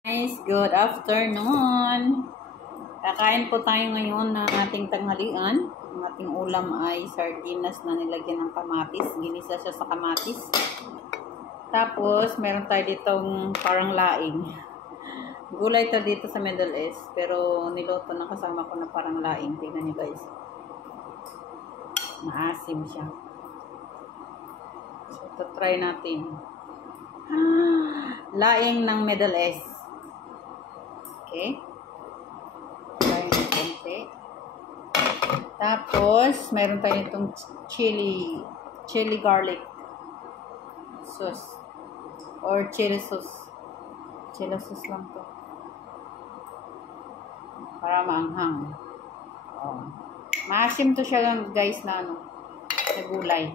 Guys, good afternoon. Kakain po tayo ngayon ng ating tanghalian. Ang ating ulam ay sardinas na nilagyan ng kamatis. Ginisa siya sa kamatis. Tapos, meron tayo ditong parang laing. Gulay to dito sa Middle East. Pero niluto na kasama ko na parang laing. Tingnan niyo guys. Maasim siya. So, ito try natin. Laing ng Middle East. Okay. Try ng konti. Tapos, meron tayo itong chili garlic sauce. Or chili sauce. Chili sauce lang to. Para maanghang. Oh. Maasim to siya guys na sa gulay.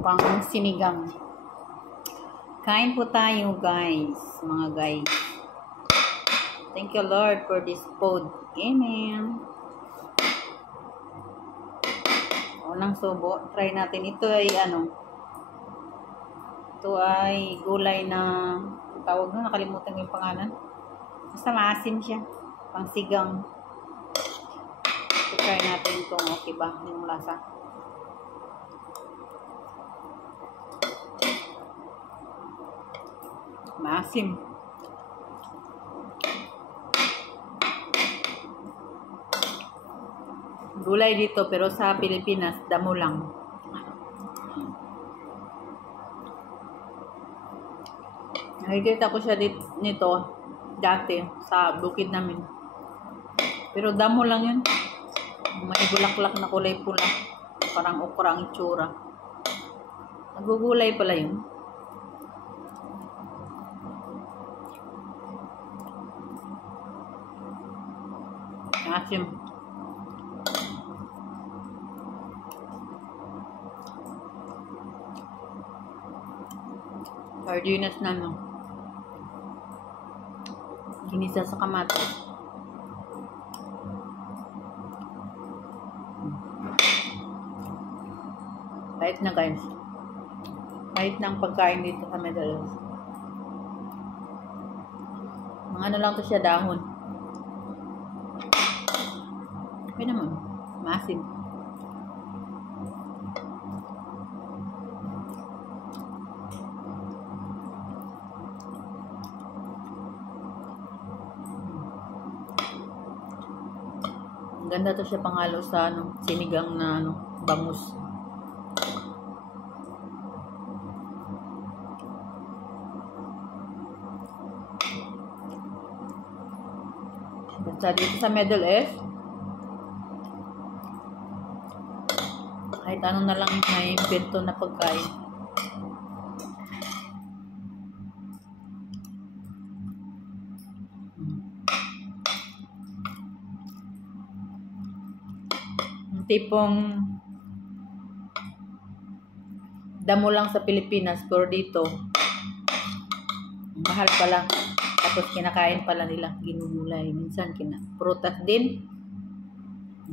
Pang sinigang. Kain po tayo guys. Mga guys. Thank you Lord for this food. Amen. Unang subo. Try natin. Ito ay Ito ay gulay na tawag na. Nakalimutan ko yung pangalan. Basta maasim siya. Pangsigang. So, try natin kung okay ba yung lasa. Maasim. Gulay dito pero sa Pilipinas damo lang. Nakikita ko siya nito dati sa bukid namin. Pero damo lang yun. May bulaklak na kulay pula. Parang okra ang itsura. Nagugulay pala yun. Asim. Sardinas na ginisa sa kamatis. Kahit na guys. Kahit na ang pagkain dito sa Middle East. Mga lang to siya dahon. Okay naman. Maasim. Ganda to siya panghalo sa sinigang na bangus. Basta dito sa Middle East, kahit ano na lang may bento na pagkain. Tipong damo lang sa Pilipinas pero dito mahal pala, tapos kinakain pala nila, ginugulay, minsan prutas din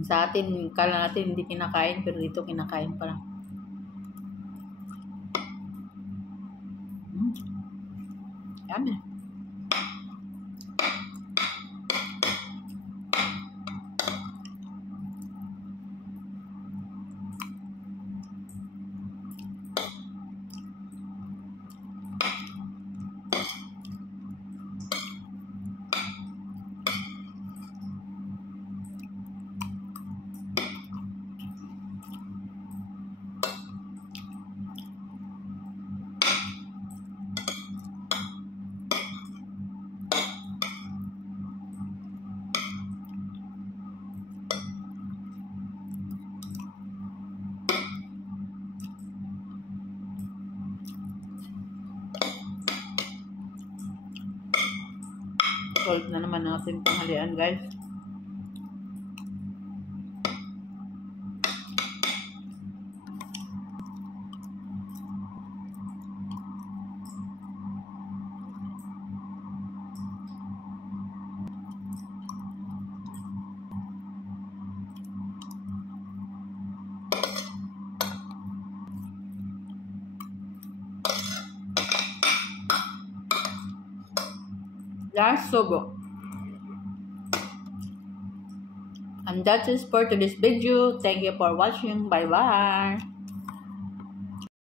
sa atin, kala natin hindi kinakain pero dito kinakain pala. Yummy. Solve na naman ang ating panghalian guys. Last subo. And that is for today's video. Thank you for watching. Bye-bye.